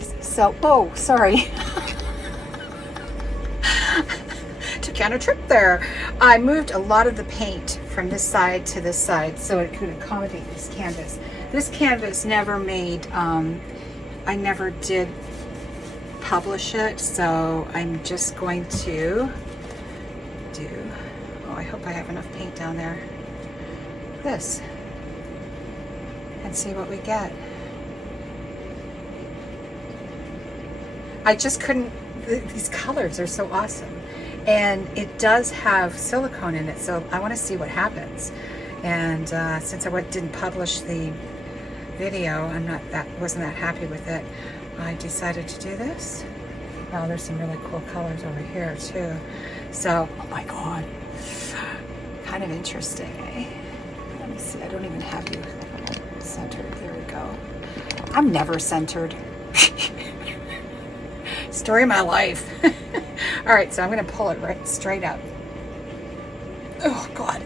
guys. So, oh, sorry. Took you on a trip there. I moved a lot of the paint from this side to this side so it could accommodate this canvas. This canvas never made, I never did publish it, so I'm just going to do, oh, I hope I have enough paint down there, this, and see what we get. I just couldn't, these colors are so awesome. And it does have silicone in it, so I want to see what happens. And since I didn't publish the video, wasn't that happy with it, I decided to do this. Wow, there's some really cool colors over here too. So, oh my God, kind of interesting, eh? Let me see, I don't even have you centered. There we go. I'm never centered. Story of my life. All right, so I'm going to pull it right straight up. Oh, God.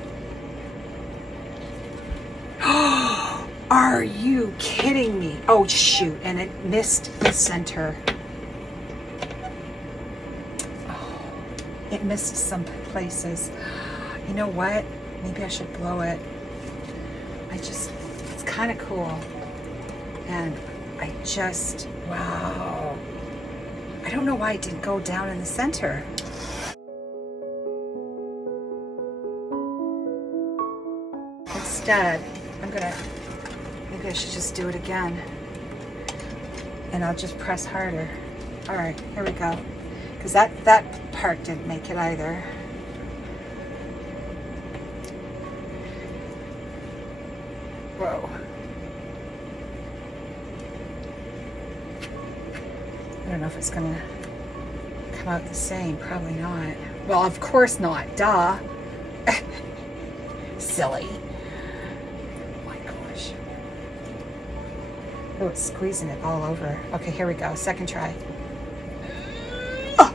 Are you kidding me? Oh, shoot. And it missed the center. Oh, it missed some places. You know what? Maybe I should blow it. It's kind of cool. And wow. I don't know why it didn't go down in the center. Instead, maybe I should just do it again. And I'll just press harder. All right, here we go. Because that part didn't make it either. Whoa. I don't know if it's gonna come out the same. Probably not. Well, of course not. Duh. Silly. Oh my gosh. Oh, it's squeezing it all over. Okay, here we go. Second try. Oh,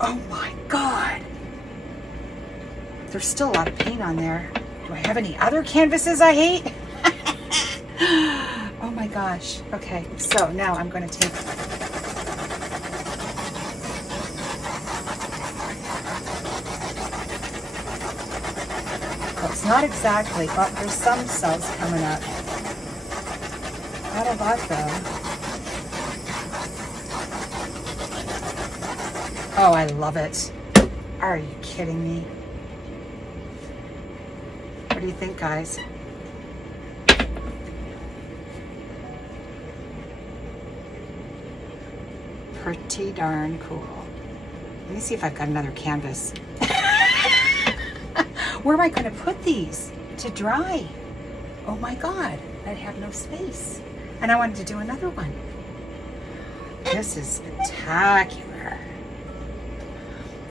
oh my God. There's still a lot of paint on there. Do I have any other canvases I hate? Oh my gosh. Okay, so now I'm going to take, well, it's not exactly, but there's some cells coming up. Not a lot though. Oh, I love it. Are you kidding me? What do you think, guys? Pretty darn cool. Let me see if I've got another canvas. Where am I going to put these to dry? Oh my God, I have no space. And I wanted to do another one. This is spectacular.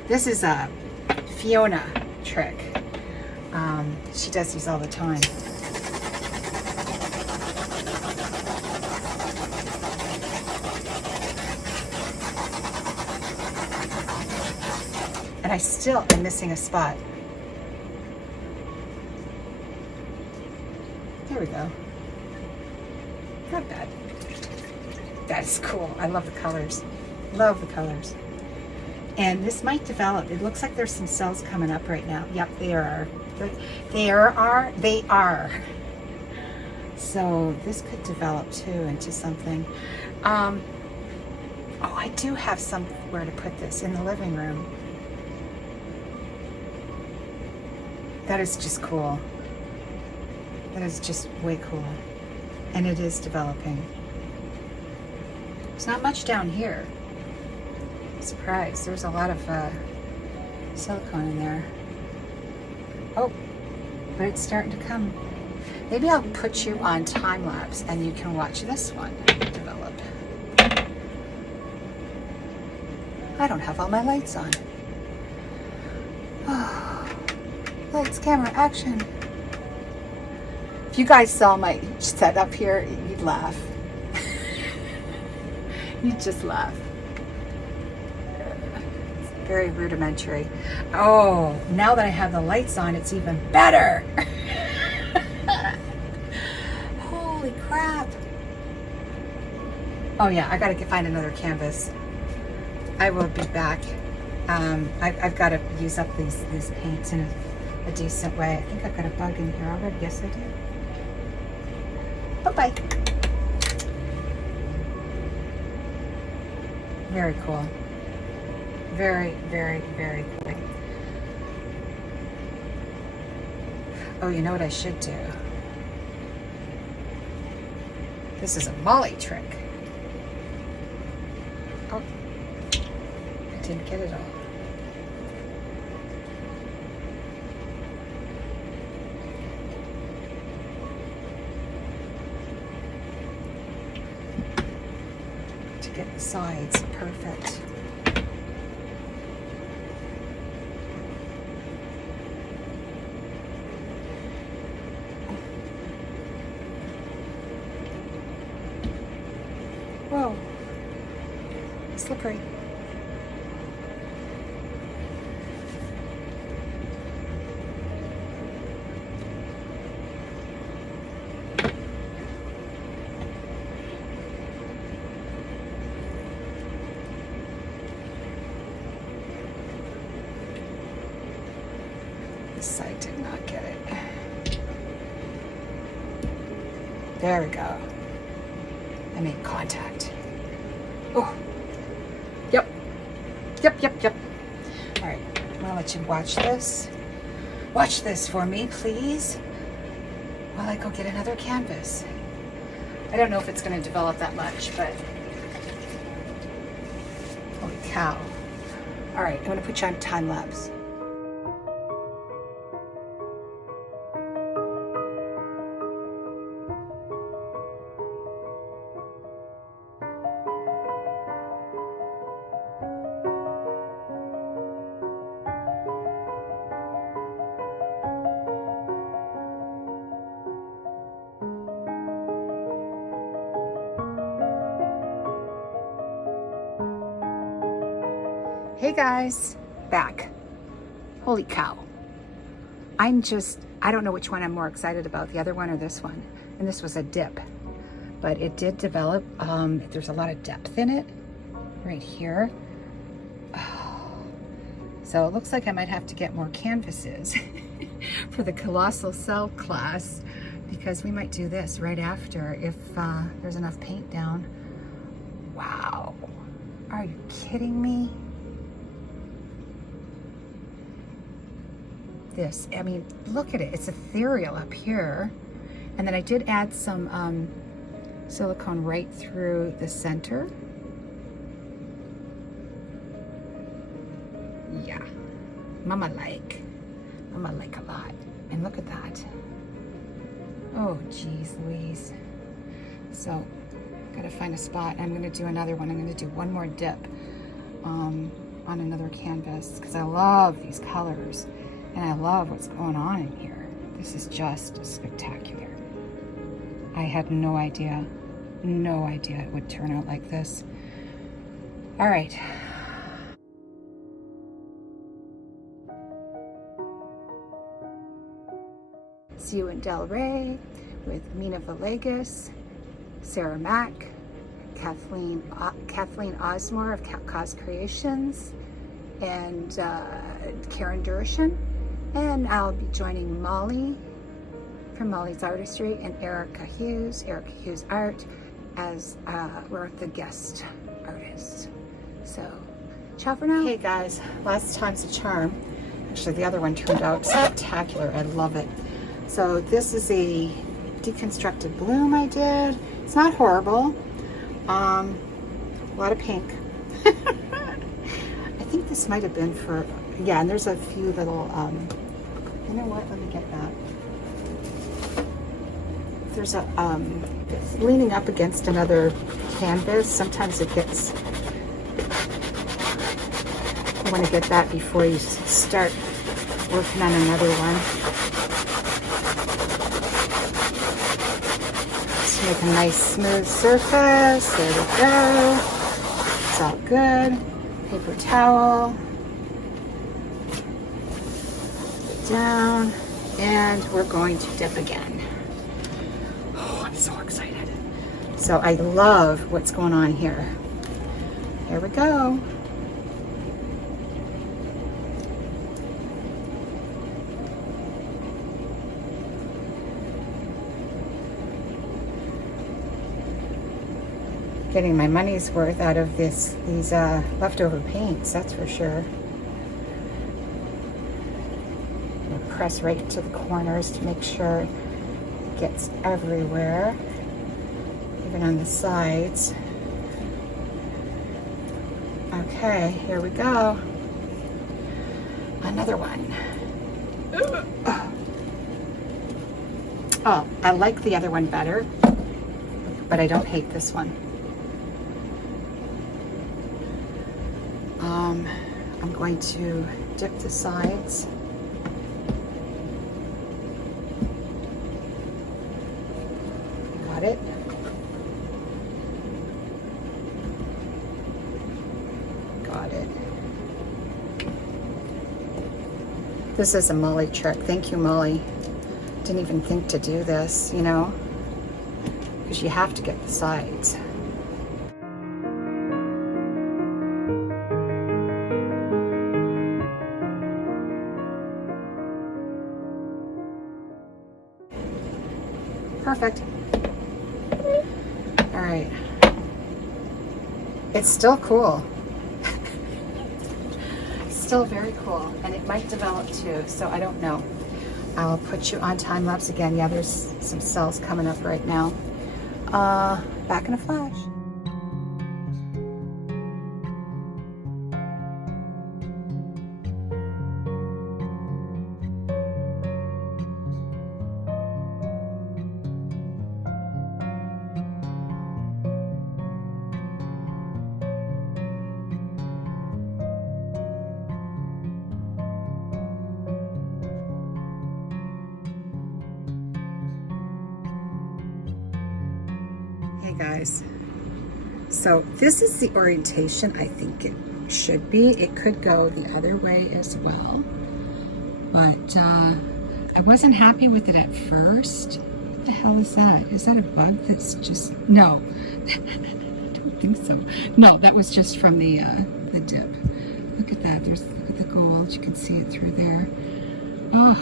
This is a Fiona trick. She does these all the time. And I still am missing a spot. There we go. Not bad. That's cool. I love the colors. Love the colors. And this might develop. It looks like there's some cells coming up right now. Yep, there are. They are. So this could develop too into something. Oh, I do have somewhere to put this in the living room. That is just cool. That is just way cool. And it is developing. There's not much down here. Surprise, there's a lot of silicone in there. Oh, but it's starting to come. Maybe I'll put you on time lapse and you can watch this one develop. I don't have all my lights on. Oh, lights, camera, action. If you guys saw my setup here, you'd laugh. You'd just laugh. It's very rudimentary. Oh, now that I have the lights on, it's even better. Holy crap. Oh yeah, I gotta find another canvas. I will be back. I've got to use up these paints in a decent way. I think I've got a bug in here already. Yes, I do. Bye-bye. Very cool. Very, very, very cool. Oh, you know what I should do? This is a Molly trick. Oh, I didn't get it all. To get the sides perfect. Whoa, slippery. This side did not get it. There we go. I made contact. Oh, yep. All right, I'm gonna let you watch this. Watch this for me, please, while I go get another canvas. I don't know if it's gonna develop that much, but holy cow. All right, I'm gonna put you on time lapse. Hey guys, back. Holy cow. I don't know which one I'm more excited about, the other one or this one. And this was a dip, but it did develop. There's a lot of depth in it right here. Oh. So it looks like I might have to get more canvases for the Colossal cell class, because we might do this right after if there's enough paint down. Wow, are you kidding me? This, I mean, look at it, it's ethereal up here. And then I did add some silicone right through the center. Yeah, mama like a lot. And look at that. Oh geez Louise. So gotta find a spot. I'm gonna do another one. I'm gonna do one more dip on another canvas, because I love these colors. And I love what's going on in here. This is just spectacular. I had no idea it would turn out like this. All right. See you in Delray with Mina Villegas, Sarah Mack, Kathleen Osmore of Cause Creations, and Karen Durshan. And I'll be joining Molly from Molly's Artistry and Erica Hughes Art, as we're the guest artists. So, ciao for now. Hey guys, last time's a charm. Actually, the other one turned out spectacular. I love it. So this is a deconstructed bloom I did. It's not horrible. A lot of pink. I think this might have been for, yeah, and there's a few little, you know what, let me get that. There's a, it's leaning up against another canvas. Sometimes it gets, you want to get that before you start working on another one. Just make a nice smooth surface. There we go. It's all good. Paper towel. Down, and we're going to dip again. Oh, I'm so excited. So I love what's going on here. Here we go. Getting my money's worth out of these leftover paints, that's for sure. I'll press right to the corners to make sure it gets everywhere, even on the sides. Okay, here we go. Another one. Oh, I like the other one better, but I don't hate this one. I'm going to dip the sides. Got it. Got it. This is a Molly trick. Thank you, Molly. Didn't even think to do this, you know, because you have to get the sides. Perfect. All right. It's still cool. Still very cool, and it might develop too, so I don't know. I'll put you on time lapse again. Yeah, there's some cells coming up right now. Back in a flash. Hey guys, so this is the orientation I think it should be. It could go the other way as well, but I wasn't happy with it at first. What the hell is that? Is that a bug that's just, no, I don't think so. No, that was just from the dip. Look at that, look at the gold, you can see it through there. Oh,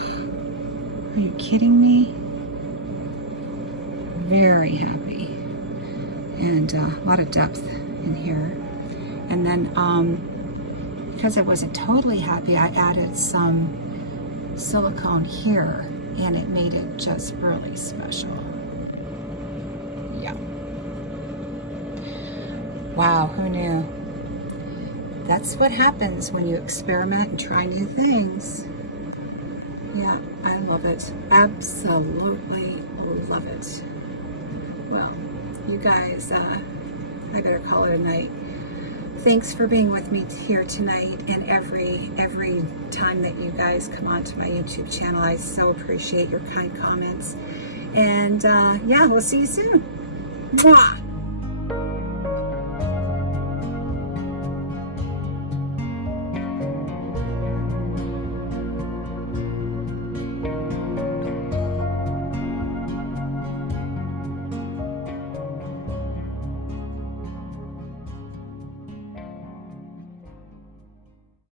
are you kidding me? Very happy. And a lot of depth in here. And then because I wasn't totally happy, I added some silicone here, and it made it just really special. Yeah. Wow, who knew? That's what happens when you experiment and try new things. Yeah, I love it. Absolutely love it. Well, you guys, I better call it a night. Thanks for being with me here tonight, and every time that you guys come onto my YouTube channel. I so appreciate your kind comments. And yeah, we'll see you soon. Mwah!